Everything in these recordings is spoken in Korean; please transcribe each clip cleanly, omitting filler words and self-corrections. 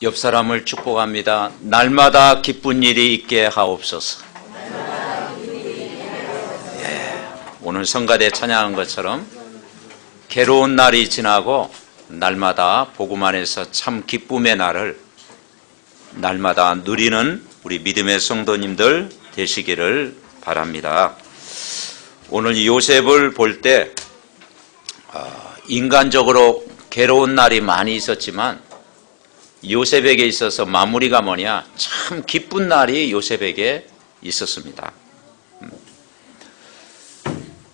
옆 사람을 축복합니다. 날마다 기쁜 일이 있게 하옵소서. 오늘 성가대 찬양한 것처럼 괴로운 날이 지나고 날마다 복음 안에서 참 기쁨의 날을 날마다 누리는 우리 믿음의 성도님들 되시기를 바랍니다. 오늘 요셉을 볼 때 인간적으로 괴로운 날이 많이 있었지만 요셉에게 있어서 마무리가 뭐냐? 참 기쁜 날이 요셉에게 있었습니다.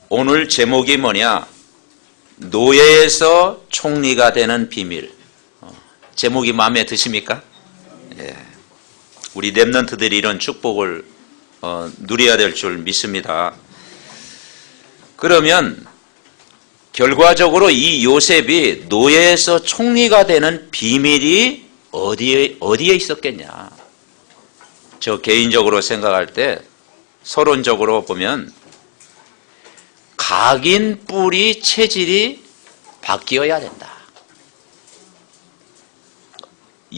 오늘 제목이 뭐냐? 노예에서 총리가 되는 비밀. 제목이 마음에 드십니까? 예. 우리 렘넌트들이 이런 축복을 누려야 될 줄 믿습니다. 그러면 결과적으로 이 요셉이 노예에서 총리가 되는 비밀이 어디에 있었겠냐? 저 개인적으로 생각할 때 서론적으로 보면 각인 뿌리 체질이 바뀌어야 된다.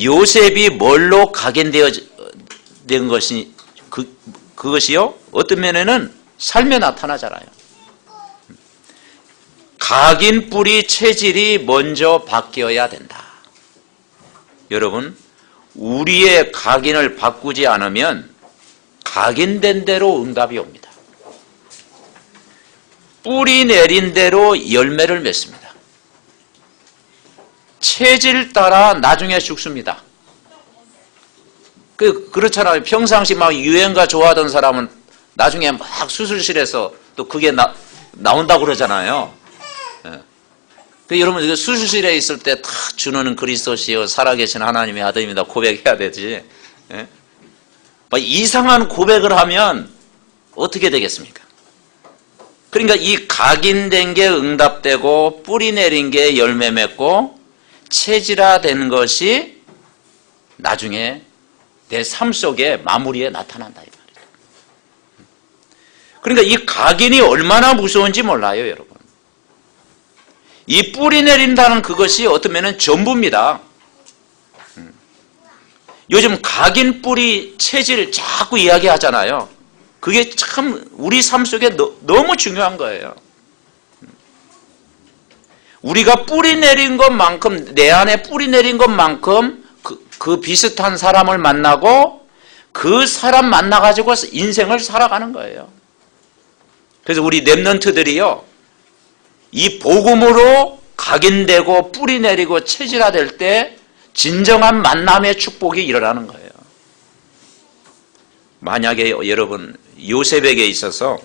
요셉이 뭘로 각인되어 된 것이 그것이요? 어떤 면에는 삶에 나타나잖아요. 각인 뿌리 체질이 먼저 바뀌어야 된다. 여러분, 우리의 각인을 바꾸지 않으면 각인된 대로 응답이 옵니다. 뿌리 내린 대로 열매를 맺습니다. 체질 따라 나중에 죽습니다. 그렇잖아요. 평상시 막 유행가 좋아하던 사람은 나중에 막 수술실에서 또 그게 나온다고 그러잖아요. 여러분 수술실에 있을 때 다 주는 그리스도시요 살아계신 하나님의 아들입니다 고백해야 되지. 막 이상한 고백을 하면 어떻게 되겠습니까? 그러니까 이 각인된 게 응답되고 뿌리 내린 게 열매 맺고 체질화된 것이 나중에 내 삶 속에 마무리에 나타난다 이 말이에요. 그러니까 이 각인이 얼마나 무서운지 몰라요, 여러분. 이 뿌리 내린다는 그것이 어떤 면은 전부입니다. 요즘 각인 뿌리 체질 자꾸 이야기하잖아요. 그게 참 우리 삶 속에 너무 중요한 거예요. 우리가 뿌리 내린 것만큼 내 안에 뿌리 내린 것만큼 그 비슷한 사람을 만나고 그 사람 만나가지고 인생을 살아가는 거예요. 그래서 우리 렘넌트들이요. 이 복음으로 각인되고 뿌리 내리고 체질화될 때 진정한 만남의 축복이 일어나는 거예요. 만약에 여러분 요셉에게 있어서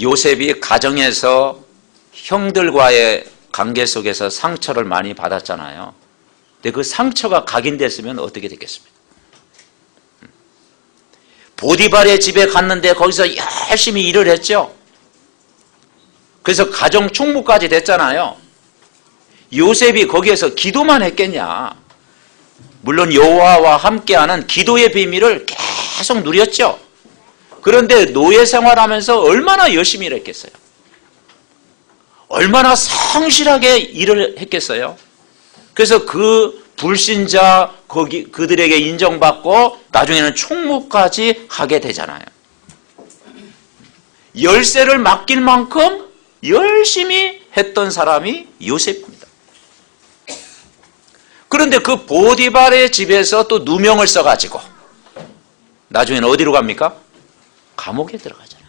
요셉이 가정에서 형들과의 관계 속에서 상처를 많이 받았잖아요. 근데 그 상처가 각인됐으면 어떻게 됐겠습니까? 보디발의 집에 갔는데 거기서 열심히 일을 했죠. 그래서 가정 총무까지 됐잖아요. 요셉이 거기에서 기도만 했겠냐? 물론 여호와와 함께하는 기도의 비밀을 계속 누렸죠. 그런데 노예 생활하면서 얼마나 열심히 일했겠어요? 얼마나 성실하게 일을 했겠어요? 그래서 그 불신자 그들에게 인정받고 나중에는 총무까지 하게 되잖아요. 열쇠를 맡길 만큼 열심히 했던 사람이 요셉입니다. 그런데 그 보디발의 집에서 또 누명을 써가지고 나중에는 어디로 갑니까? 감옥에 들어가잖아요.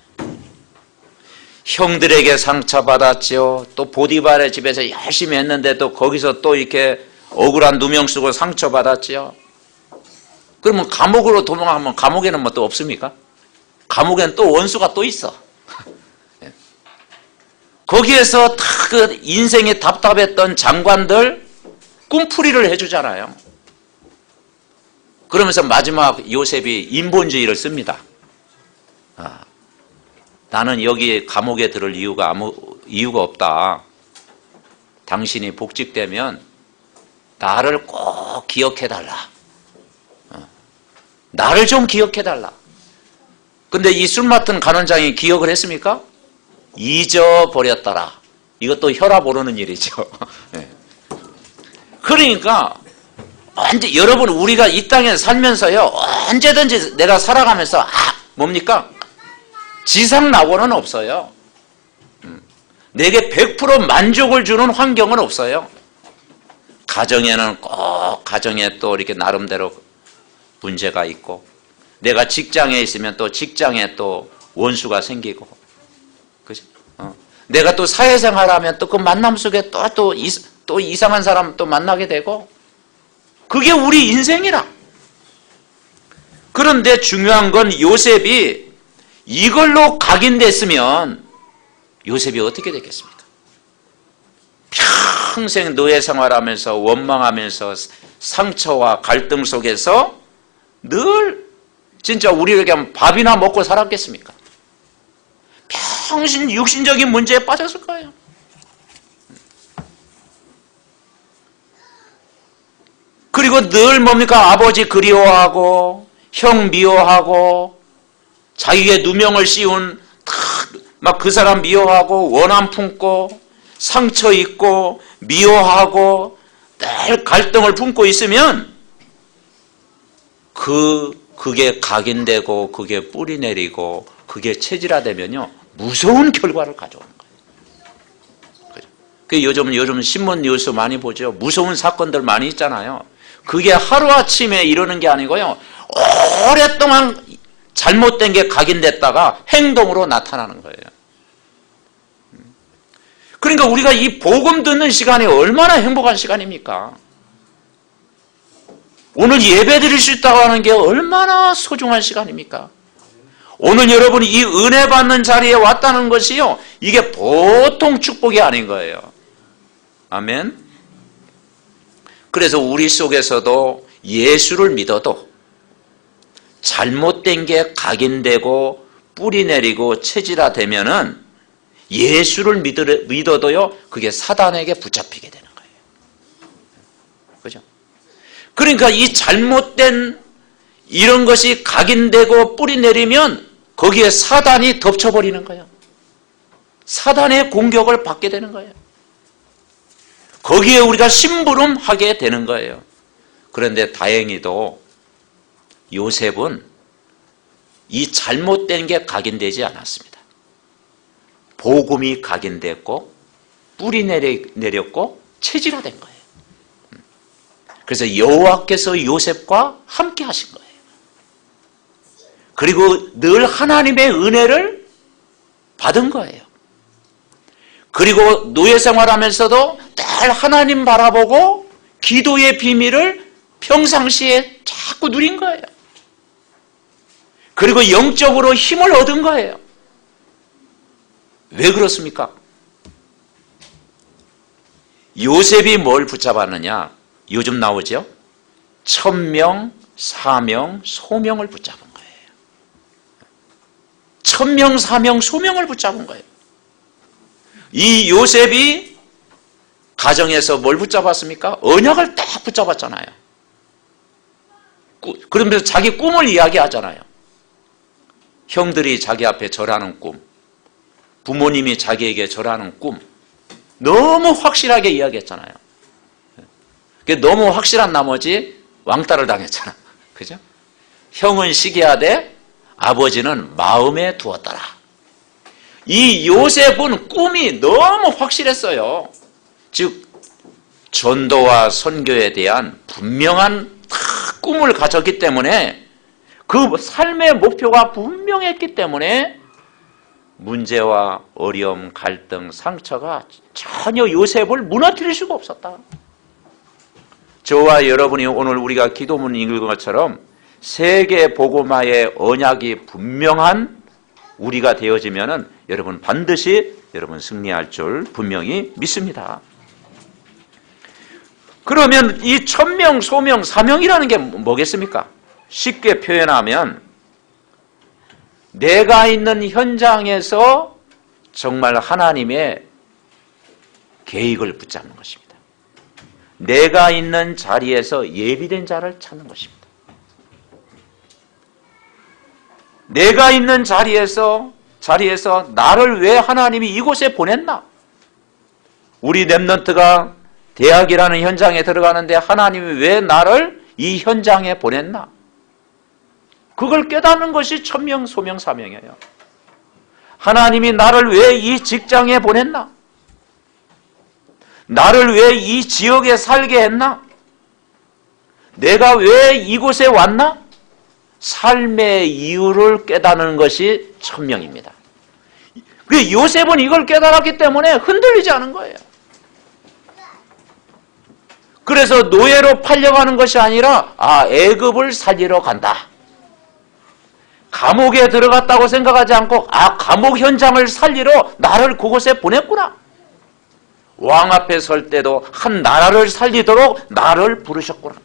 형들에게 상처받았죠. 또 보디발의 집에서 열심히 했는데 또 거기서 또 이렇게 억울한 누명 쓰고 상처받았죠. 그러면 감옥으로 도망가면 감옥에는 뭐 또 없습니까? 감옥에는 또 원수가 또 있어. 거기에서 다 그 인생이 답답했던 장관들 꿈풀이를 해주잖아요. 그러면서 마지막 요셉이 인본주의를 씁니다. 나는 여기 감옥에 들을 이유가 없다. 당신이 복직되면 나를 꼭 기억해달라. 나를 좀 기억해달라. 근데 이 술 맡은 간원장이 기억을 했습니까? 잊어버렸더라. 이것도 혈압 오르는 일이죠. 그러니까 언제 여러분 우리가 이 땅에 살면서요 언제든지 내가 살아가면서 뭡니까? 지상 낙원은 없어요. 내게 100% 만족을 주는 환경은 없어요. 가정에는 꼭 가정에 또 이렇게 나름대로 문제가 있고, 내가 직장에 있으면 또 직장에 또 원수가 생기고, 그죠? 내가 또 사회생활하면 또 그 만남 속에 또 이상한 사람 또 만나게 되고, 그게 우리 인생이라. 그런데 중요한 건 요셉이 이걸로 각인됐으면 요셉이 어떻게 됐겠습니까? 평생 노예 생활하면서 원망하면서 상처와 갈등 속에서 늘 진짜 우리에게 하면 밥이나 먹고 살았겠습니까? 평생 육신적인 문제에 빠졌을 거예요. 그리고 늘 뭡니까? 아버지 그리워하고 형 미워하고 자기의 누명을 씌운 막 그 사람 미워하고 원한 품고 상처 있고 미워하고 늘 갈등을 품고 있으면 그게 각인되고 그게 뿌리 내리고 그게 체질화되면요 무서운 결과를 가져오는 거예요. 그 요즘 신문 뉴스 많이 보죠. 무서운 사건들 많이 있잖아요. 그게 하루아침에 이러는 게 아니고요 오랫동안 잘못된 게 각인됐다가 행동으로 나타나는 거예요. 그러니까 우리가 이 복음 듣는 시간이 얼마나 행복한 시간입니까? 오늘 예배 드릴 수 있다고 하는 게 얼마나 소중한 시간입니까? 오늘 여러분이 이 은혜 받는 자리에 왔다는 것이요 이게 보통 축복이 아닌 거예요. 아멘. 그래서 우리 속에서도 예수를 믿어도 잘못된 게 각인되고 뿌리 내리고 체질화되면은 예수를 믿어도요 그게 사단에게 붙잡히게 되는 거예요. 그죠? 그러니까 이 잘못된 이런 것이 각인되고 뿌리 내리면 거기에 사단이 덮쳐버리는 거예요. 사단의 공격을 받게 되는 거예요. 거기에 우리가 심부름하게 되는 거예요. 그런데 다행히도 요셉은 이 잘못된 게 각인되지 않았습니다. 복음이 각인됐고 뿌리 내렸고 체질화된 거예요. 그래서 여호와께서 요셉과 함께 하신 거예요. 그리고 늘 하나님의 은혜를 받은 거예요. 그리고 노예 생활하면서도 늘 하나님 바라보고 기도의 비밀을 평상시에 자꾸 누린 거예요. 그리고 영적으로 힘을 얻은 거예요. 왜 그렇습니까? 요셉이 뭘 붙잡았느냐? 요즘 나오죠? 천명, 사명, 소명을 붙잡은 거예요. 천명, 사명, 소명을 붙잡은 거예요. 이 요셉이 가정에서 뭘 붙잡았습니까? 언약을 딱 붙잡았잖아요. 그러면서 자기 꿈을 이야기하잖아요. 형들이 자기 앞에 절하는 꿈, 부모님이 자기에게 절하는 꿈, 너무 확실하게 이야기했잖아요. 너무 확실한 나머지 왕따를 당했잖아. 그죠? 형은 시기하되 아버지는 마음에 두었더라. 이 요셉은 꿈이 너무 확실했어요. 즉 전도와 선교에 대한 분명한 꿈을 가졌기 때문에 그 삶의 목표가 분명했기 때문에 문제와 어려움, 갈등, 상처가 전혀 요셉을 무너뜨릴 수가 없었다. 저와 여러분이 오늘 우리가 기도문 읽은 것처럼 세계 복음화의 언약이 분명한 우리가 되어지면은 여러분 반드시 여러분 승리할 줄 분명히 믿습니다. 그러면 이 천명, 소명, 사명이라는 게 뭐겠습니까? 쉽게 표현하면 내가 있는 현장에서 정말 하나님의 계획을 붙잡는 것입니다. 내가 있는 자리에서 예비된 자를 찾는 것입니다. 내가 있는 자리에서 나를 왜 하나님이 이곳에 보냈나? 우리 렘넌트가 대학이라는 현장에 들어가는데 하나님이 왜 나를 이 현장에 보냈나? 그걸 깨닫는 것이 천명, 소명, 사명이에요. 하나님이 나를 왜 이 직장에 보냈나? 나를 왜 이 지역에 살게 했나? 내가 왜 이곳에 왔나? 삶의 이유를 깨닫는 것이 천명입니다. 요셉은 이걸 깨달았기 때문에 흔들리지 않은 거예요. 그래서 노예로 팔려가는 것이 아니라 애굽을 살리러 간다. 감옥에 들어갔다고 생각하지 않고 감옥 현장을 살리러 나를 그곳에 보냈구나. 왕 앞에 설 때도 한 나라를 살리도록 나를 부르셨구나.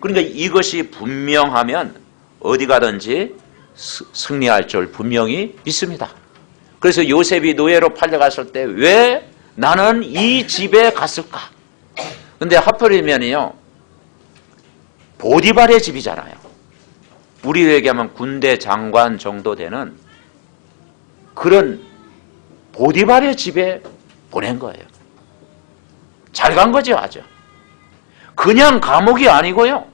그러니까 이것이 분명하면 어디 가든지 승리할 줄 분명히 믿습니다. 그래서 요셉이 노예로 팔려갔을 때 왜 나는 이 집에 갔을까? 근데 하필이면요, 보디발의 집이잖아요. 우리로 얘기하면 군대 장관 정도 되는 그런 보디발의 집에 보낸 거예요. 잘 간 거죠, 아주. 그냥 감옥이 아니고요,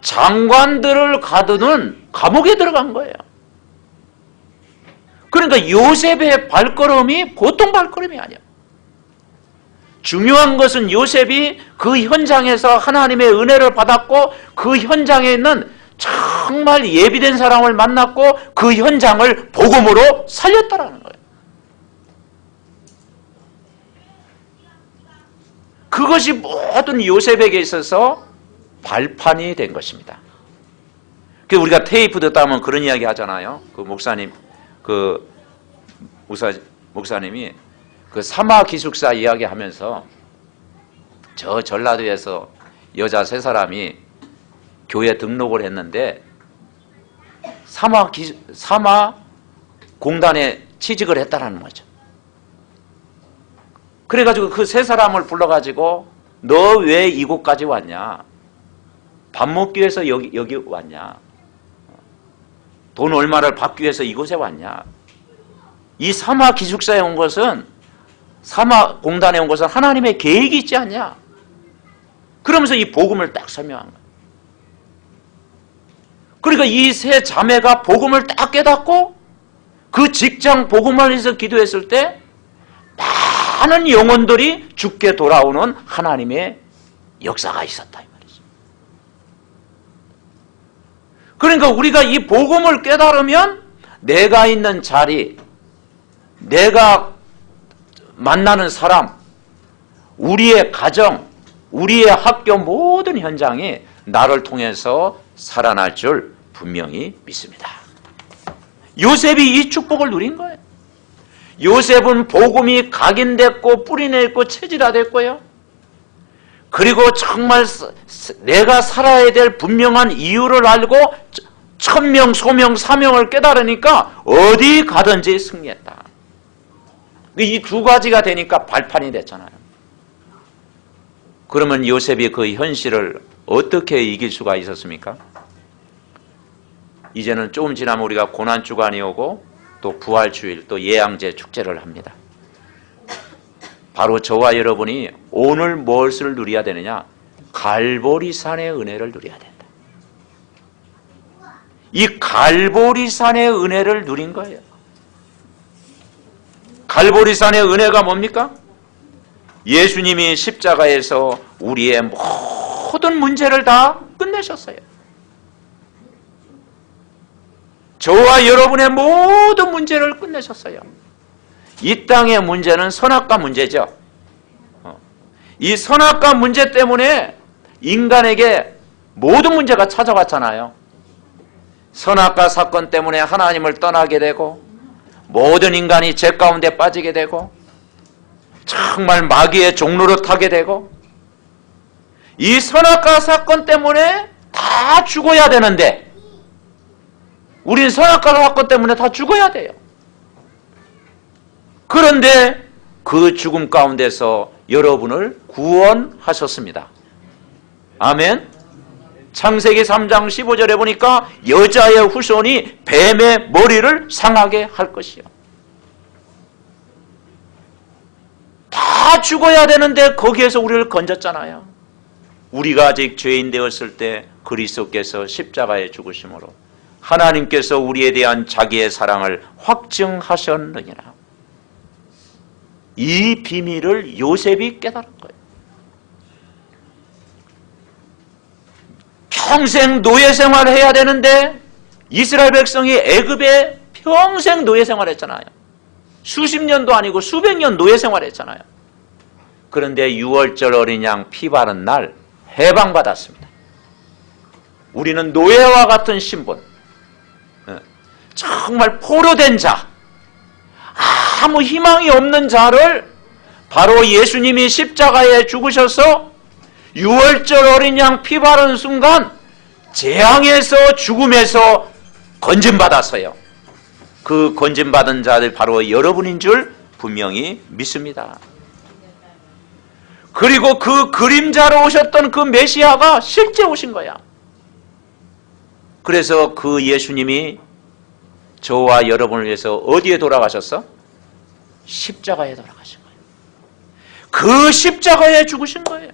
장관들을 가두는 감옥에 들어간 거예요. 그러니까 요셉의 발걸음이 보통 발걸음이 아니야. 중요한 것은 요셉이 그 현장에서 하나님의 은혜를 받았고 그 현장에 있는 정말 예비된 사람을 만났고 그 현장을 복음으로 살렸다라는 거예요. 그것이 모든 요셉에게 있어서 발판이 된 것입니다. 우리가 테이프 듣다 보면 그런 이야기 하잖아요. 목사님이 그 사마 기숙사 이야기 하면서 저 전라도에서 여자 3사람이 교회 등록을 했는데 사마 공단에 취직을 했다는 거죠. 그래가지고 그 3사람을 불러가지고 너 왜 이곳까지 왔냐? 밥 먹기 위해서 여기 왔냐? 돈 얼마를 받기 위해서 이곳에 왔냐? 이 사마 기숙사에 온 것은, 사마 공단에 온 것은 하나님의 계획이 있지 않냐? 그러면서 이 복음을 딱 설명한 거예요. 그러니까 이 3 자매가 복음을 딱 깨닫고 그 직장 복음을 위해서 기도했을 때 많은 영혼들이 죽게 돌아오는 하나님의 역사가 있었다 이 말이죠. 그러니까 우리가 이 복음을 깨달으면 내가 있는 자리, 내가 만나는 사람, 우리의 가정, 우리의 학교 모든 현장이 나를 통해서 살아날 줄 분명히 믿습니다. 요셉이 이 축복을 누린 거예요. 요셉은 복음이 각인됐고 뿌리냈고 체질화됐고요. 그리고 정말 내가 살아야 될 분명한 이유를 알고 천명, 소명, 사명을 깨달으니까 어디 가든지 승리했다. 이 2가지가 되니까 발판이 됐잖아요. 그러면 요셉이 그 현실을 어떻게 이길 수가 있었습니까? 이제는 조금 지나면 우리가 고난주간이 오고 또 부활주일, 또 예양제 축제를 합니다. 바로 저와 여러분이 오늘 무엇을 누려야 되느냐? 갈보리산의 은혜를 누려야 된다. 이 갈보리산의 은혜를 누린 거예요. 갈보리산의 은혜가 뭡니까? 예수님이 십자가에서 우리의 모든 문제를 다 끝내셨어요. 저와 여러분의 모든 문제를 끝내셨어요. 이 땅의 문제는 선악과 문제죠. 이 선악과 문제 때문에 인간에게 모든 문제가 찾아왔잖아요. 선악과 사건 때문에 하나님을 떠나게 되고 모든 인간이 죄 가운데 빠지게 되고 정말 마귀의 종로로 타게 되고 이 선악과 사건 때문에 다 죽어야 되는데 우린 선악과 사건 때문에 다 죽어야 돼요. 그런데 그 죽음 가운데서 여러분을 구원하셨습니다. 아멘. 창세기 3장 15절에 보니까 여자의 후손이 뱀의 머리를 상하게 할 것이요. 다 죽어야 되는데 거기에서 우리를 건졌잖아요. 우리가 아직 죄인 되었을 때 그리스도께서 십자가에 죽으심으로 하나님께서 우리에 대한 자기의 사랑을 확증하셨느니라. 이 비밀을 요셉이 깨달은 거예요. 평생 노예 생활을 해야 되는데 이스라엘 백성이 애굽에 평생 노예 생활했잖아요. 수십 년도 아니고 수백 년 노예 생활했잖아요. 그런데 6월절 어린 양 피 바른 날 해방받았습니다. 우리는 노예와 같은 신분, 정말 포로된 자, 아무 희망이 없는 자를 바로 예수님이 십자가에 죽으셔서 6월절 어린 양 피 바른 순간 재앙에서 죽음에서 건짐받았어요. 그 건짐받은 자들 바로 여러분인 줄 분명히 믿습니다. 그리고 그 그림자로 오셨던 그 메시아가 실제 오신 거야. 그래서 그 예수님이 저와 여러분을 위해서 어디에 돌아가셨어? 십자가에 돌아가신 거예요. 그 십자가에 죽으신 거예요.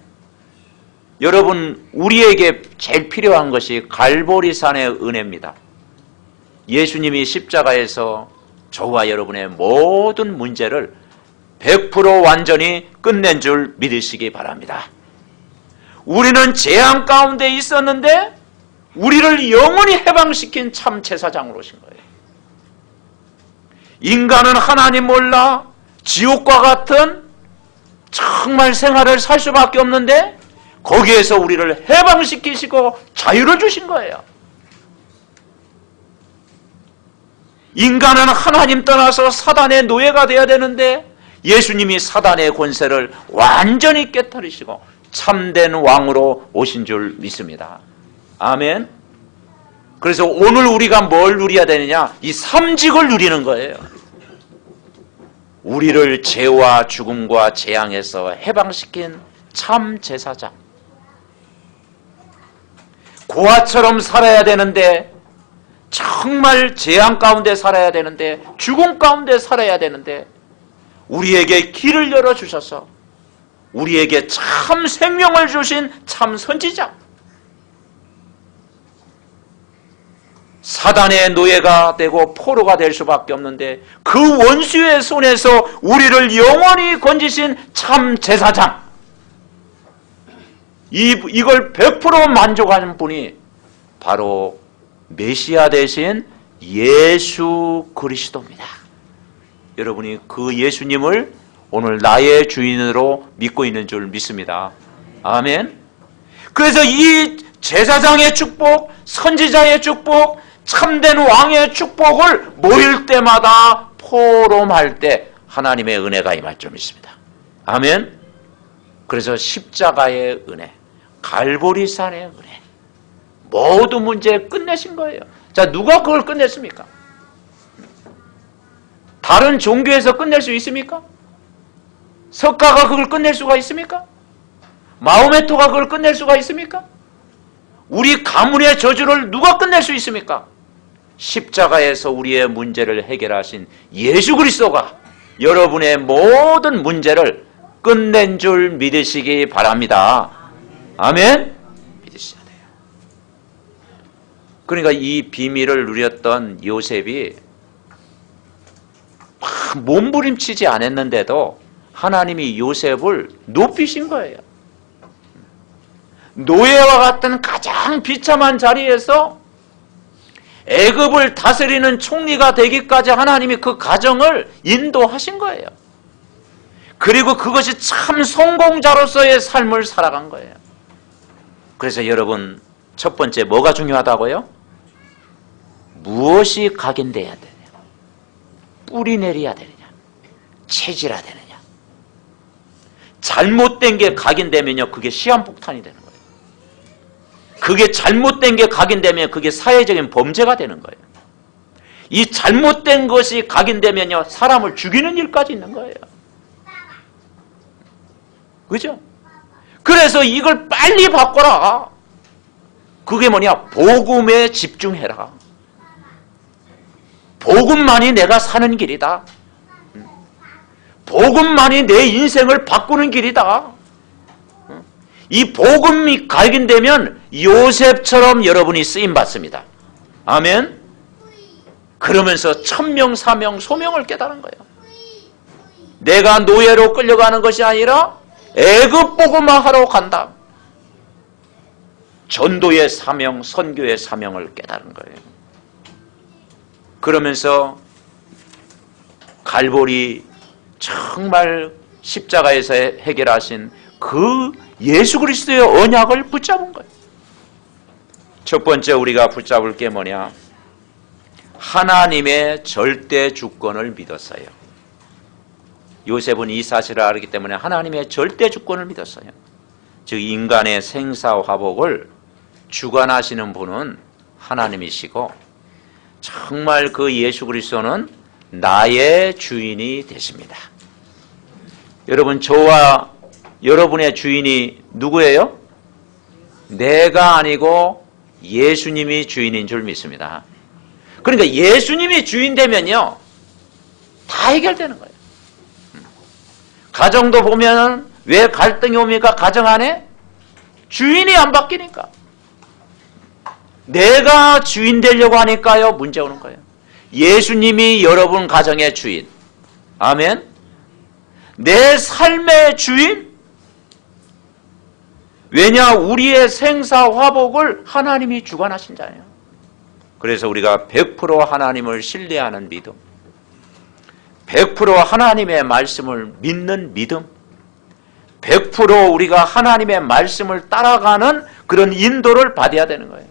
여러분, 우리에게 제일 필요한 것이 갈보리산의 은혜입니다. 예수님이 십자가에서 저와 여러분의 모든 문제를 100% 완전히 끝낸 줄 믿으시기 바랍니다. 우리는 재앙 가운데 있었는데 우리를 영원히 해방시킨 참 제사장으로 오신 거예요. 인간은 하나님 몰라 지옥과 같은 정말 생활을 살 수밖에 없는데 거기에서 우리를 해방시키시고 자유를 주신 거예요. 인간은 하나님 떠나서 사단의 노예가 되어야 되는데 예수님이 사단의 권세를 완전히 깨뜨리시고 참된 왕으로 오신 줄 믿습니다. 아멘. 그래서 오늘 우리가 뭘 누려야 되느냐? 이 삼직을 누리는 거예요. 우리를 죄와 죽음과 재앙에서 해방시킨 참 제사장. 고아처럼 살아야 되는데, 정말 재앙 가운데 살아야 되는데, 죽음 가운데 살아야 되는데 우리에게 길을 열어주셔서 우리에게 참 생명을 주신 참 선지자, 사단의 노예가 되고 포로가 될 수밖에 없는데 그 원수의 손에서 우리를 영원히 건지신 참 제사장, 이걸 100% 만족하는 분이 바로 메시아 대신 예수 그리스도입니다. 여러분이 그 예수님을 오늘 나의 주인으로 믿고 있는 줄 믿습니다. 아멘. 그래서 이 제사장의 축복, 선지자의 축복, 참된 왕의 축복을 모일 때마다 포럼할 때 하나님의 은혜가 임할 줄 믿습니다. 아멘. 그래서 십자가의 은혜, 갈보리산의 은혜, 모든 문제 끝내신 거예요. 자, 누가 그걸 끝냈습니까? 다른 종교에서 끝낼 수 있습니까? 석가가 그걸 끝낼 수가 있습니까? 마호메토가 그걸 끝낼 수가 있습니까? 우리 가문의 저주를 누가 끝낼 수 있습니까? 십자가에서 우리의 문제를 해결하신 예수 그리스도가 여러분의 모든 문제를 끝낸 줄 믿으시기 바랍니다. 아멘? 믿으셔야 돼요. 그러니까 이 비밀을 누렸던 요셉이 몸부림치지 않았는데도 하나님이 요셉을 높이신 거예요. 노예와 같은 가장 비참한 자리에서 애굽을 다스리는 총리가 되기까지 하나님이 그 가정을 인도하신 거예요. 그리고 그것이 참 성공자로서의 삶을 살아간 거예요. 그래서 여러분, 첫 번째 뭐가 중요하다고요? 무엇이 각인돼야 되냐? 뿌리 내려야 되느냐? 체질화 되느냐? 잘못된 게 각인되면요, 그게 시한폭탄이 되는 거예요. 그게 잘못된 게 각인되면 그게 사회적인 범죄가 되는 거예요. 이 잘못된 것이 각인되면요, 사람을 죽이는 일까지 있는 거예요. 그죠? 그래서 이걸 빨리 바꿔라. 그게 뭐냐? 복음에 집중해라. 복음만이 내가 사는 길이다. 복음만이 내 인생을 바꾸는 길이다. 이 복음이 발견되면 요셉처럼 여러분이 쓰임받습니다. 아멘. 그러면서 천명, 사명, 소명을 깨달은 거예요. 내가 노예로 끌려가는 것이 아니라 애굽 복음화하러 간다. 전도의 사명, 선교의 사명을 깨달은 거예요. 그러면서 갈보리 정말 십자가에서 해결하신 그 예수 그리스도의 언약을 붙잡은 거예요. 첫 번째 우리가 붙잡을 게 뭐냐? 하나님의 절대 주권을 믿었어요. 요셉은 이 사실을 알기 때문에 하나님의 절대 주권을 믿었어요. 즉 인간의 생사화복을 주관하시는 분은 하나님이시고 정말 그 예수 그리스도는 나의 주인이 되십니다. 여러분, 저와 여러분의 주인이 누구예요? 내가 아니고 예수님이 주인인 줄 믿습니다. 그러니까 예수님이 주인 되면요 다 해결되는 거예요. 가정도 보면 왜 갈등이 옵니까? 가정 안에 주인이 안 바뀌니까. 내가 주인 되려고 하니까요 문제 오는 거예요. 예수님이 여러분 가정의 주인. 아멘. 내 삶의 주인. 왜냐? 우리의 생사화복을 하나님이 주관하신 자예요. 그래서 우리가 100% 하나님을 신뢰하는 믿음, 100% 하나님의 말씀을 믿는 믿음, 100% 우리가 하나님의 말씀을 따라가는 그런 인도를 받아야 되는 거예요.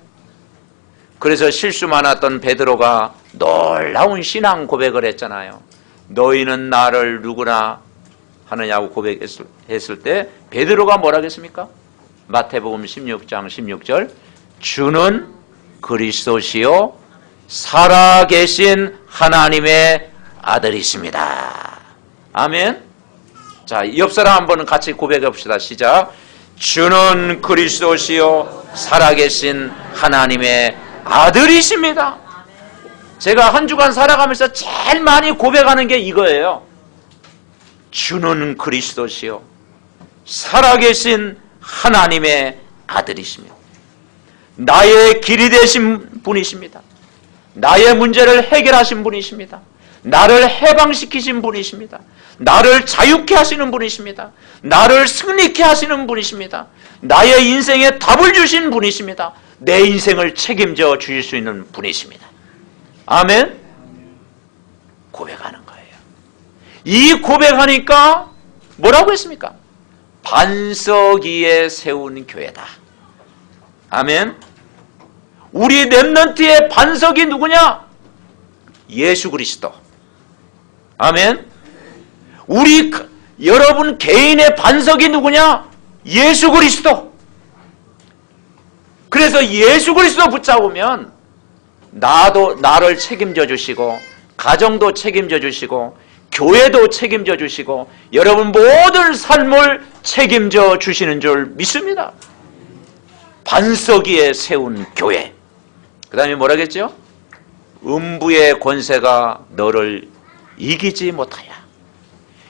그래서 실수 많았던 베드로가 놀라운 신앙 고백을 했잖아요. 너희는 나를 누구나 하느냐고 고백했을 때 베드로가 뭐라고 했습니까? 마태복음 16장 16절 주는 그리스도시요 살아계신 하나님의 아들이십니다. 아멘. 자, 옆 사람 한번 같이 고백해 봅시다. 시작. 주는 그리스도시요 살아계신 하나님의 아들이십니다. 제가 한 주간 살아가면서 제일 많이 고백하는 게 이거예요. 주는 그리스도시요 살아계신 하나님의 아들이십니다. 나의 길이 되신 분이십니다. 나의 문제를 해결하신 분이십니다. 나를 해방시키신 분이십니다. 나를 자유케 하시는 분이십니다. 나를 승리케 하시는 분이십니다. 나의 인생에 답을 주신 분이십니다. 내 인생을 책임져 주실 수 있는 분이십니다. 아멘. 고백하는 거예요. 이 고백하니까 뭐라고 했습니까? 반석 위에 세운 교회다. 아멘. 우리 렘넌트의 반석이 누구냐? 예수 그리스도. 아멘. 여러분 개인의 반석이 누구냐? 예수 그리스도. 그래서 예수 그리스도 붙잡으면 나를 책임져 주시고 가정도 책임져 주시고 교회도 책임져 주시고 여러분 모든 삶을 책임져 주시는 줄 믿습니다. 반석 위에 세운 교회. 그 다음에 뭐라겠죠? 음부의 권세가 너를 이기지 못하여.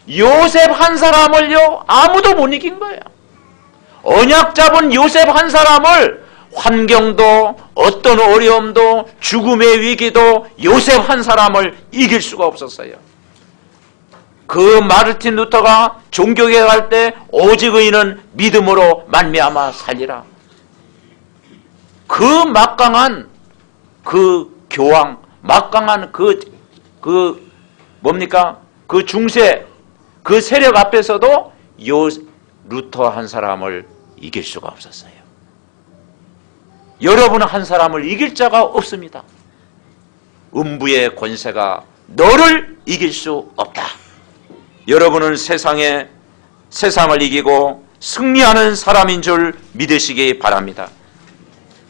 요셉 한 사람을요 아무도 못 이긴 거예요. 언약 잡은 요셉 한 사람을 환경도 어떤 어려움도 죽음의 위기도 요셉 한 사람을 이길 수가 없었어요. 그 마르틴 루터가 종교개혁할 때 오직 의인은 믿음으로 말미암아 살리라. 그 막강한 그 교황, 막강한 뭡니까? 그 중세, 그 세력 앞에서도 루터 한 사람을 이길 수가 없었어요. 여러분은 한 사람을 이길 자가 없습니다. 음부의 권세가 너를 이길 수 없다. 여러분은 세상을 이기고 승리하는 사람인 줄 믿으시기 바랍니다.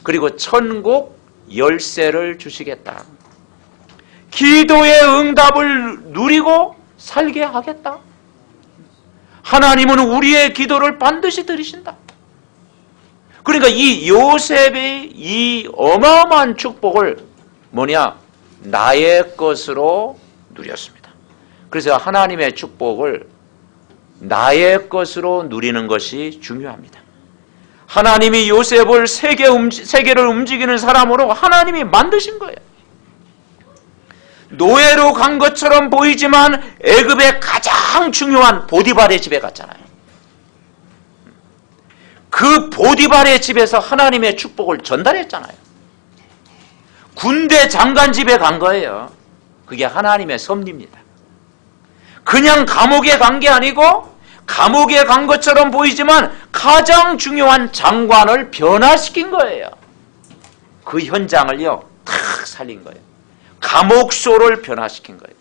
그리고 천국 열쇠를 주시겠다. 기도의 응답을 누리고 살게 하겠다. 하나님은 우리의 기도를 반드시 들으신다. 그러니까 이 요셉의 이 어마어마한 축복을 나의 것으로 누렸습니다. 그래서 하나님의 축복을 나의 것으로 누리는 것이 중요합니다. 하나님이 요셉을 세계를 움직이는 사람으로 하나님이 만드신 거예요. 노예로 간 것처럼 보이지만 애굽의 가장 중요한 보디발의 집에 갔잖아요. 그 보디발의 집에서 하나님의 축복을 전달했잖아요. 군대 장관 집에 간 거예요. 그게 하나님의 섭리입니다. 그냥 감옥에 간 게 아니고 감옥에 간 것처럼 보이지만 가장 중요한 장관을 변화시킨 거예요. 그 현장을요 탁 살린 거예요. 감옥소를 변화시킨 거예요.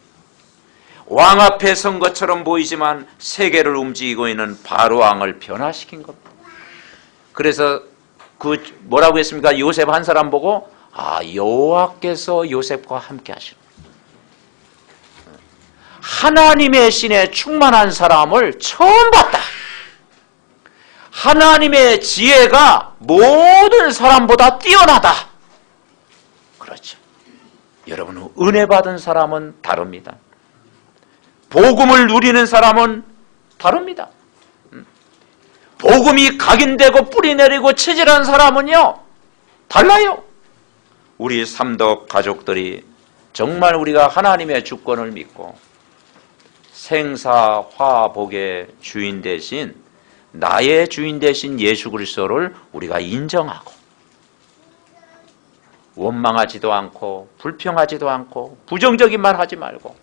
왕 앞에 선 것처럼 보이지만 세계를 움직이고 있는 바로 왕을 변화시킨 겁니다. 그래서 그 뭐라고 했습니까? 요셉 한 사람 보고 여호와께서 요셉과 함께 하시는 하나님의 신에 충만한 사람을 처음 봤다. 하나님의 지혜가 모든 사람보다 뛰어나다. 그렇죠. 여러분, 은혜 받은 사람은 다릅니다. 복음을 누리는 사람은 다릅니다. 복음이 각인되고 뿌리 내리고 체질한 사람은요 달라요. 우리 삼덕 가족들이 정말 우리가 하나님의 주권을 믿고 생사화복의 주인 대신 나의 주인 대신 예수 그리스도를 우리가 인정하고 원망하지도 않고 불평하지도 않고 부정적인 말 하지 말고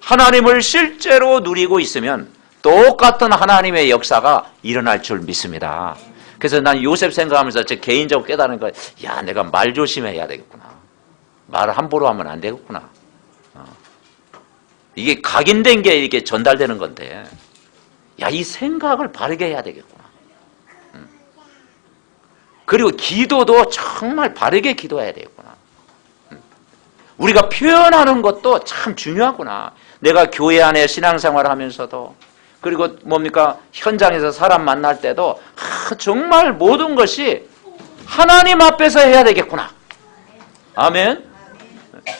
하나님을 실제로 누리고 있으면 똑같은 하나님의 역사가 일어날 줄 믿습니다. 그래서 난 요셉 생각하면서 제 개인적으로 깨달은 거예요. 야, 내가 말 조심해야 되겠구나. 말을 함부로 하면 안 되겠구나. 이게 각인된 게 이렇게 전달되는 건데, 야, 이 생각을 바르게 해야 되겠구나. 그리고 기도도 정말 바르게 기도해야 되겠구나. 우리가 표현하는 것도 참 중요하구나. 내가 교회 안에 신앙생활을 하면서도, 그리고 뭡니까? 현장에서 사람 만날 때도 정말 모든 것이 하나님 앞에서 해야 되겠구나. 아멘.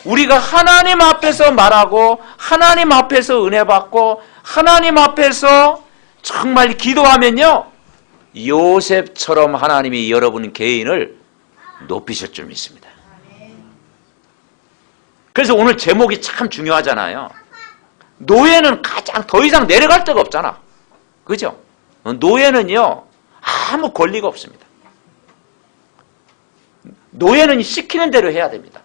우리가 하나님 앞에서 말하고 하나님 앞에서 은혜 받고 하나님 앞에서 정말 기도하면요 요셉처럼 하나님이 여러분 개인을 높이실 줄 믿습니다. 그래서 오늘 제목이 참 중요하잖아요. 노예는 가장 더 이상 내려갈 데가 없잖아. 그죠? 노예는요 아무 권리가 없습니다. 노예는 시키는 대로 해야 됩니다.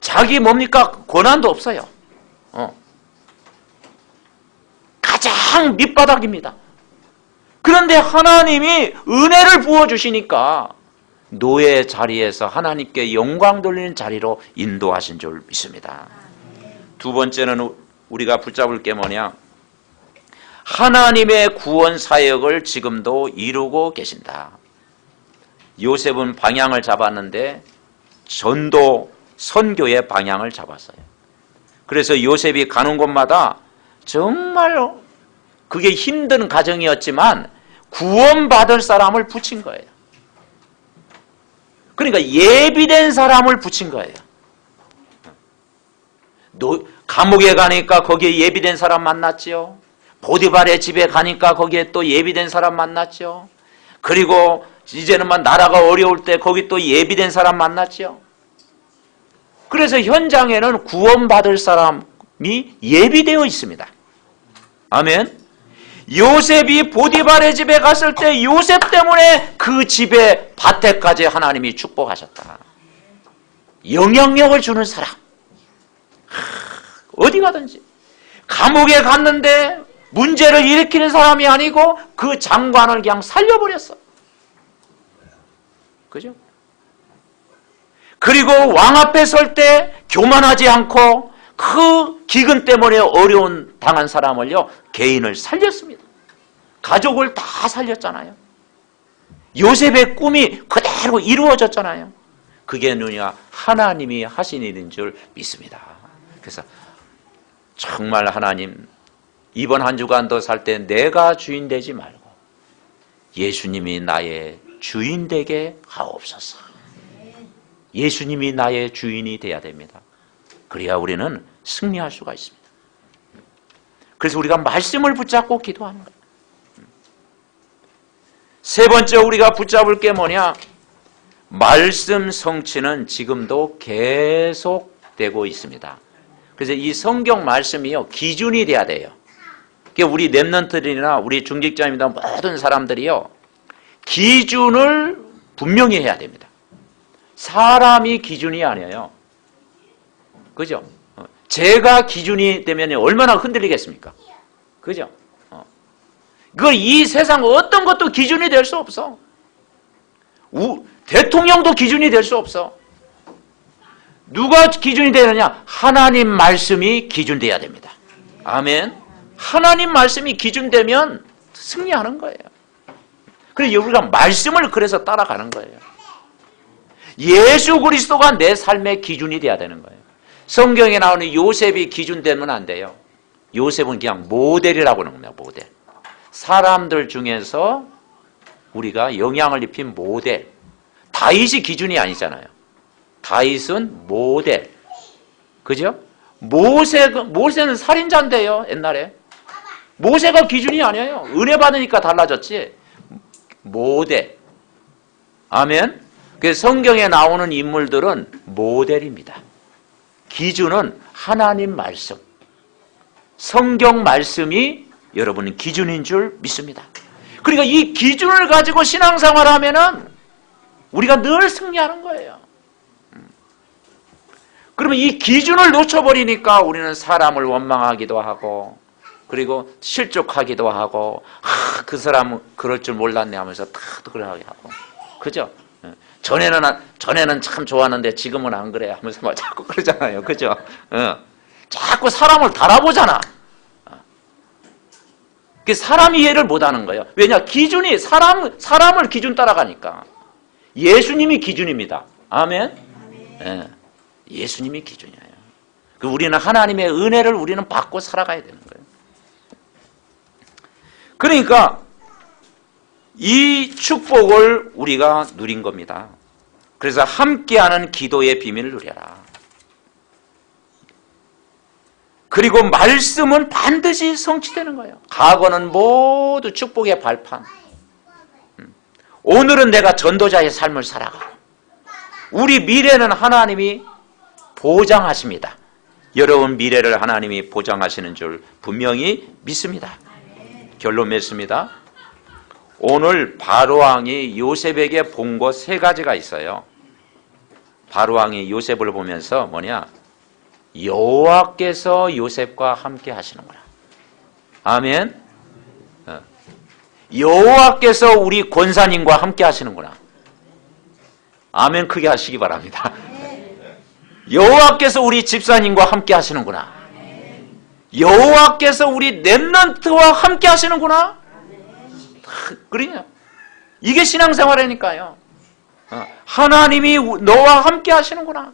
자기 뭡니까? 권한도 없어요. 가장 밑바닥입니다. 그런데 하나님이 은혜를 부어주시니까 노예 자리에서 하나님께 영광 돌리는 자리로 인도하신 줄 믿습니다. 두 번째는 우리가 붙잡을 게 뭐냐? 하나님의 구원 사역을 지금도 이루고 계신다. 요셉은 방향을 잡았는데 전도 선교의 방향을 잡았어요. 그래서 요셉이 가는 곳마다 정말 그게 힘든 가정이었지만 구원받을 사람을 붙인 거예요. 그러니까 예비된 사람을 붙인 거예요. 감옥에 가니까 거기에 예비된 사람 만났지요. 보디발의 집에 가니까 거기에 또 예비된 사람 만났죠. 그리고 이제는 막 나라가 어려울 때 거기 또 예비된 사람 만났죠. 그래서 현장에는 구원받을 사람이 예비되어 있습니다. 아멘. 요셉이 보디발의 집에 갔을 때 요셉 때문에 그 집의 밭에까지 하나님이 축복하셨다. 영향력을 주는 사람. 어디 가든지. 감옥에 갔는데 문제를 일으키는 사람이 아니고 그 장관을 그냥 살려버렸어. 그죠? 그리고 왕 앞에 설 때 교만하지 않고 그 기근 때문에 어려운 당한 사람을요 개인을 살렸습니다. 가족을 다 살렸잖아요. 요셉의 꿈이 그대로 이루어졌잖아요. 그게 누냐? 하나님이 하신 일인 줄 믿습니다. 그래서 정말 하나님 이번 한 주간도 살 때 내가 주인 되지 말고 예수님이 나의 주인 되게 하옵소서. 예수님이 나의 주인이 되어야 됩니다. 그래야 우리는 승리할 수가 있습니다. 그래서 우리가 말씀을 붙잡고 기도하는 거예요. 세 번째 우리가 붙잡을 게 뭐냐? 말씀 성취는 지금도 계속되고 있습니다. 그래서 이 성경 말씀이요, 기준이 돼야 돼요. 우리 랩런트들이나 우리 중직자입니다. 모든 사람들이요, 기준을 분명히 해야 됩니다. 사람이 기준이 아니에요. 그죠? 제가 기준이 되면 얼마나 흔들리겠습니까? 그죠? 그걸 이 세상 어떤 것도 기준이 될 수 없어. 대통령도 기준이 될 수 없어. 누가 기준이 되느냐? 하나님 말씀이 기준돼야 됩니다. 아멘. 하나님 말씀이 기준되면 승리하는 거예요. 그래서 우리가 말씀을 그래서 따라가는 거예요. 예수 그리스도가 내 삶의 기준이 돼야 되는 거예요. 성경에 나오는 요셉이 기준되면 안 돼요. 요셉은 그냥 모델이라고 하는 겁니다. 모델. 사람들 중에서 우리가 영향을 입힌 모델. 다윗이 기준이 아니잖아요. 다윗은 모델. 그죠? 모세는 살인자인데요. 옛날에. 모세가 기준이 아니에요. 은혜 받으니까 달라졌지. 모델. 아멘. 그래서 성경에 나오는 인물들은 모델입니다. 기준은 하나님 말씀. 성경 말씀이 여러분은 기준인 줄 믿습니다. 그러니까 이 기준을 가지고 신앙생활을 하면은 우리가 늘 승리하는 거예요. 그러면 이 기준을 놓쳐버리니까 우리는 사람을 원망하기도 하고, 그리고 실족하기도 하고, 그 사람은 그럴 줄 몰랐네 하면서 다 그러게 하고, 그죠? 전에는 참 좋았는데 지금은 안 그래 하면서 막 자꾸 그러잖아요. 그죠? 자꾸 사람을 달아보잖아. 사람이 이해를 못하는 거예요. 왜냐? 기준이 사람을 기준 따라가니까. 예수님이 기준입니다. 아멘. 예, 예수님이 기준이에요. 우리는 하나님의 은혜를 우리는 받고 살아가야 되는 거예요. 그러니까 이 축복을 우리가 누린 겁니다. 그래서 함께하는 기도의 비밀을 누려라. 그리고 말씀은 반드시 성취되는 거예요. 과거는 모두 축복의 발판. 오늘은 내가 전도자의 삶을 살아가. 우리 미래는 하나님이 보장하십니다. 여러분 미래를 하나님이 보장하시는 줄 분명히 믿습니다. 결론 맺습니다. 오늘 바로왕이 요셉에게 본 것 세 가지가 있어요. 바로왕이 요셉을 보면서 뭐냐? 여호와께서 요셉과 함께 하시는구나. 아멘. 여호와께서 우리 권사님과 함께 하시는구나. 아멘 크게 하시기 바랍니다. 여호와께서 우리 집사님과 함께 하시는구나. 여호와께서 우리 렘넌트와 함께 하시는구나. 그러냐? 이게 신앙생활이니까요. 하나님이 너와 함께 하시는구나.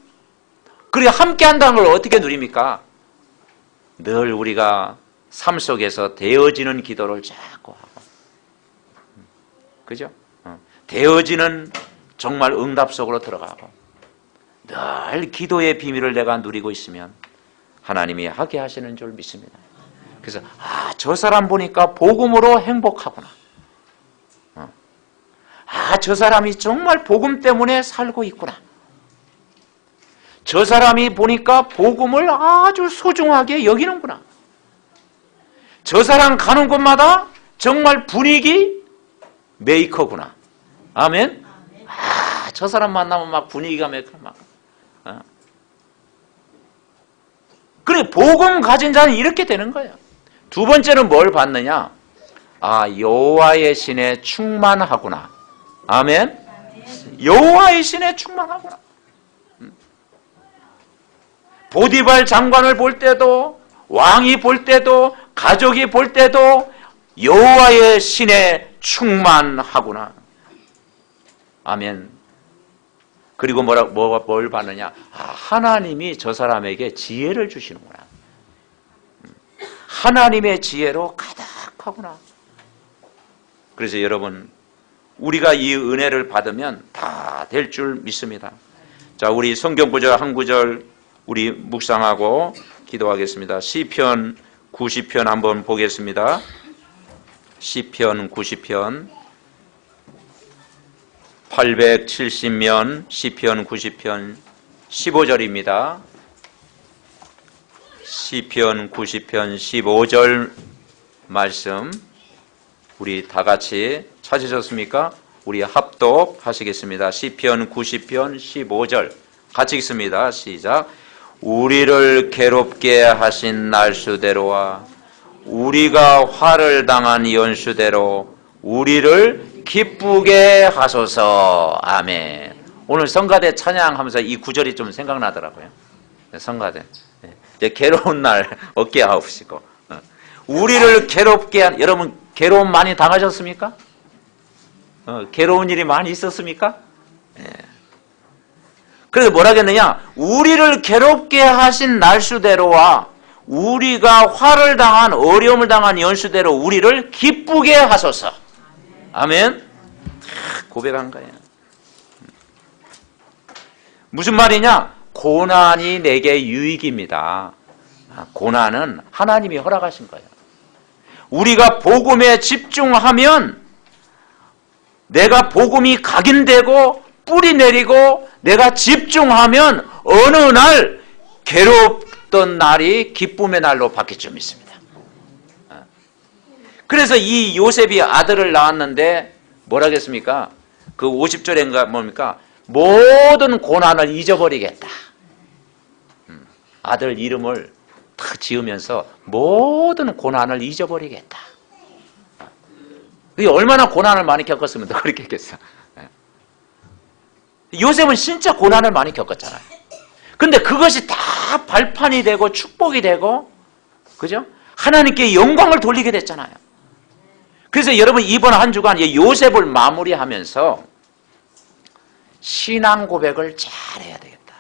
그래 함께 한다는 걸 어떻게 누립니까? 늘 우리가 삶 속에서 되어지는 기도를 자꾸 하고, 그죠? 되어지는 정말 응답 속으로 들어가고, 늘 기도의 비밀을 내가 누리고 있으면 하나님이 하게 하시는 줄 믿습니다. 그래서 저 사람 보니까 복음으로 행복하구나. 저 사람이 정말 복음 때문에 살고 있구나. 저 사람이 보니까 복음을 아주 소중하게 여기는구나. 저 사람 가는 곳마다 정말 분위기 메이커구나. 아멘. 저 사람 만나면 막 분위기가 메이커 막. 그래 복음 가진 자는 이렇게 되는 거예요. 두 번째는 뭘 받느냐? 여호와의 신에 충만하구나. 아멘. 여호와의 신에 충만하구나. 보디발 장관을 볼 때도, 왕이 볼 때도, 가족이 볼 때도 여호와의 신에 충만하구나. 아멘. 그리고 뭘 받느냐? 하나님이 저 사람에게 지혜를 주시는구나. 하나님의 지혜로 가득하구나. 그래서 여러분, 우리가 이 은혜를 받으면 다 될 줄 믿습니다. 자, 우리 성경 구절 한 구절 우리 묵상하고 기도하겠습니다. 시편 90편 한번 보겠습니다. 시편 90편 870면 시편 90편 15절입니다. 시편 90편 15절 말씀 우리 다 같이 찾으셨습니까? 우리 합독하시겠습니다. 시편 90편 15절 같이 읽습니다. 시작. 우리를 괴롭게 하신 날수대로와 우리가 화를 당한 연수대로 우리를 기쁘게 하소서. 아멘. 오늘 성가대 찬양하면서 이 구절이 좀 생각나더라고요. 성가대. 이제 괴로운 날 어깨 아프시고 우리를 괴롭게 한, 여러분 괴로움 많이 당하셨습니까? 괴로운 일이 많이 있었습니까? 그래서 뭐라 했느냐? 우리를 괴롭게 하신 날수대로와 우리가 화를 당한 어려움을 당한 연수대로 우리를 기쁘게 하소서. 아멘. 고백한 거예요. 무슨 말이냐? 고난이 내게 유익입니다. 고난은 하나님이 허락하신 거예요. 우리가 복음에 집중하면 내가 복음이 각인되고 뿌리 내리고 내가 집중하면 어느 날 괴롭던 날이 기쁨의 날로 바뀔 줄 믿습니다. 그래서 이 요셉이 아들을 낳았는데 뭐라 했습니까? 그 50절인가 뭡니까? 모든 고난을 잊어버리겠다. 아들 이름을 탁 지으면서 모든 고난을 잊어버리겠다. 그게 얼마나 고난을 많이 겪었으면 더 그렇게 했겠어. 요셉은 진짜 고난을 많이 겪었잖아요. 근데 그것이 다 발판이 되고 축복이 되고, 그죠? 하나님께 영광을 돌리게 됐잖아요. 그래서 여러분 이번 한 주간 요셉을 마무리하면서 신앙 고백을 잘해야 되겠다.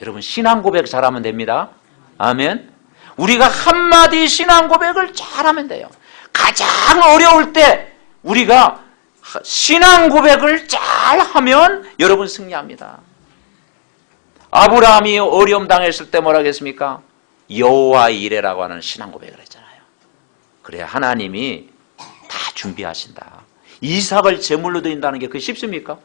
여러분 신앙 고백 잘하면 됩니다. 아멘. 우리가 한마디 신앙 고백을 잘하면 돼요. 가장 어려울 때 우리가 신앙 고백을 잘하면 여러분 승리합니다. 아브라함이 어려움 당했을 때 뭐라고 했습니까? 여호와 이레라고 하는 신앙 고백을 했잖아요. 그래야 하나님이 다 준비하신다. 이삭을 제물로 드린다는 게 그게 쉽습니까?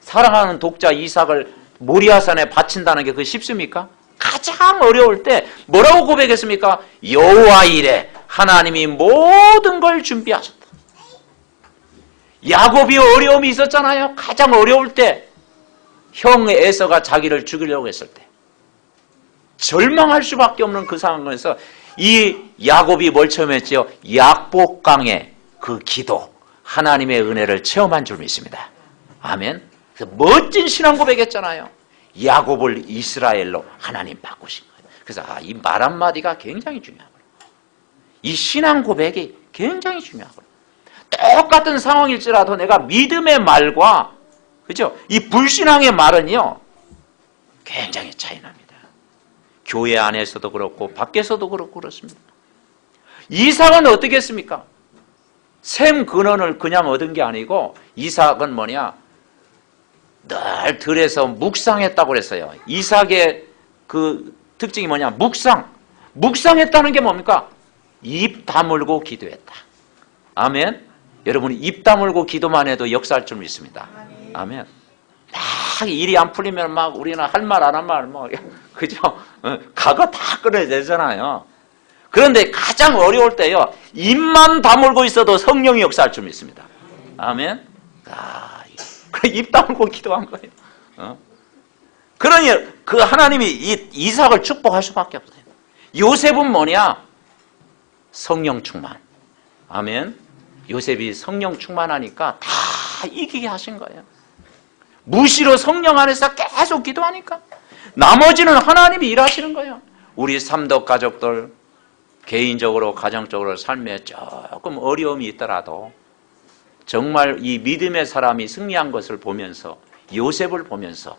사랑하는 독자 이삭을 모리아산에 바친다는 게 그게 쉽습니까? 가장 어려울 때 뭐라고 고백했습니까? 여호와 이레, 하나님이 모든 걸 준비하셨다. 야곱이 어려움이 있었잖아요. 가장 어려울 때 형 에서가 자기를 죽이려고 했을 때 절망할 수밖에 없는 그 상황에서 이 야곱이 뭘 체험했죠? 약복강의 그 기도, 하나님의 은혜를 체험한 줄 믿습니다. 아멘. 그래서 멋진 신앙 고백했잖아요. 야곱을 이스라엘로 하나님 바꾸신 거예요. 그래서 이 말 한마디가 굉장히 중요하고요. 이 신앙 고백이 굉장히 중요하고요. 똑같은 상황일지라도 내가 믿음의 말과 그죠? 이 불신앙의 말은요 굉장히 차이 납니다. 교회 안에서도 그렇고 밖에서도 그렇고 그렇습니다. 이삭은 어떻게 했습니까? 샘 근원을 그냥 얻은 게 아니고 이삭은 뭐냐? 늘 들에서 묵상했다고 그랬어요. 이삭의 그 특징이 뭐냐? 묵상했다는 게 뭡니까? 입 다물고 기도했다. 아멘. 여러분 입 다물고 기도만 해도 역사할 줄 믿습니다. 아멘. 막 일이 안 풀리면 막 우리는 할 말 안 한 말 뭐 그죠? 각오 다 끊어내잖아요. 그런데 가장 어려울 때요 입만 다물고 있어도 성령이 역사할 줄 믿습니다. 아멘. 입 다물고 기도한 거예요. 그러니 그 하나님이 이 이삭을 축복할 수밖에 없어요. 요셉은 뭐냐? 성령 충만. 아멘. 요셉이 성령 충만하니까 다 이기게 하신 거예요. 무시로 성령 안에서 계속 기도하니까 나머지는 하나님이 일하시는 거예요. 우리 삼덕 가족들 개인적으로 가정적으로 삶에 조금 어려움이 있더라도 정말 이 믿음의 사람이 승리한 것을 보면서 요셉을 보면서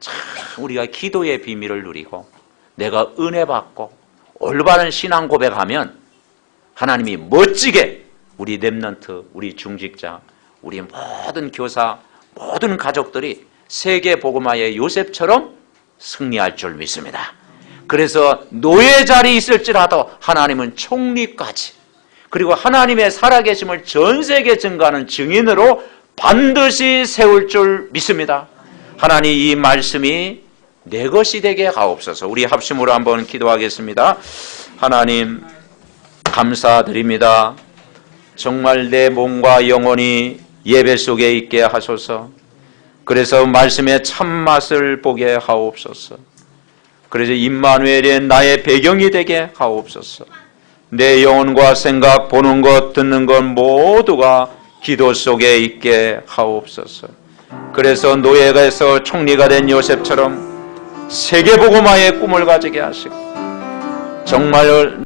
참 우리가 기도의 비밀을 누리고 내가 은혜 받고 올바른 신앙 고백하면 하나님이 멋지게 우리 렘넌트, 우리 중직자, 우리 모든 교사, 모든 가족들이 세계 복음화의 요셉처럼 승리할 줄 믿습니다. 그래서 노예 자리에 있을지라도 하나님은 총리까지, 그리고 하나님의 살아계심을 전 세계 증거하는 증인으로 반드시 세울 줄 믿습니다. 하나님, 이 말씀이 내 것이 되게 하옵소서. 우리 합심으로 한번 기도하겠습니다. 하나님, 감사드립니다. 정말 내 몸과 영혼이 예배 속에 있게 하소서. 그래서 말씀의 참맛을 보게 하옵소서. 그래서 임마누엘의 나의 배경이 되게 하옵소서. 내 영혼과 생각, 보는 것, 듣는 것 모두가 기도 속에 있게 하옵소서. 그래서 노예에서 총리가 된 요셉처럼 세계복음화의 꿈을 가지게 하시고 정말